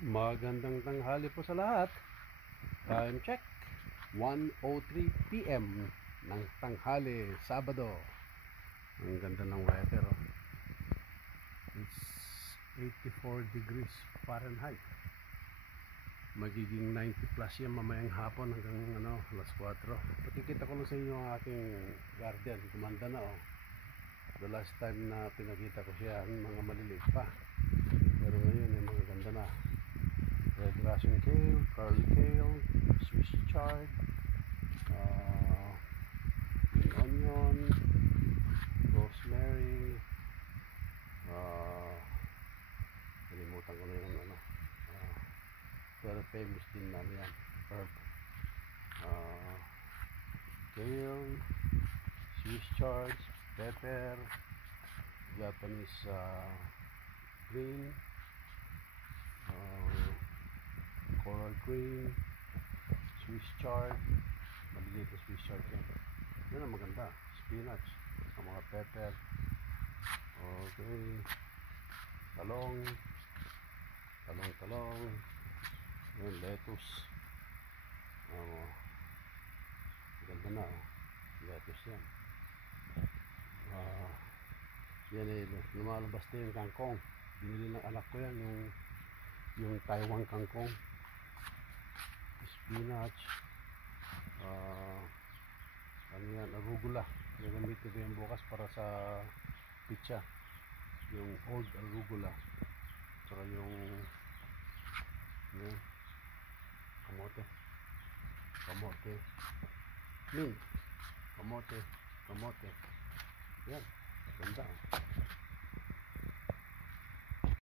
Magandang tanghali po sa lahat. Time check, 1:03 PM ng tanghali, Sabado. Ang ganda ng weather, oh. It's 84 degrees Fahrenheit. Magiging 90 plus yan mamayang hapon hanggang alas 4. Pakikita ko lang sa inyo ang aking garden. Gumanda na, oh. The last time na pinakita ko siya, mga maliliit pa. Pero ngayon ay mga ganda na. Red Russian kale, curly kale, Swiss chard, green onion, rosemary, nalimutan ko na yung pero famous din na yan, herb, kale, Swiss chard, pepper, Japanese green, coral green, Swiss chard, maliliit na Swiss chard yan. Yan ang maganda, spinach, ang mga pepper, okay, talong, yan, lettuce, maganda na, lettuce yan. Yan ay lumalabas na yung kangkong. Binili ng anak ko yan, yung Taiwan kangkong, spinach, ano yan, arugula. Gagamitin ko yan bukas para sa pizza, yung old arugula, tsaka yung kamote, mint, kamote, yan, ganda.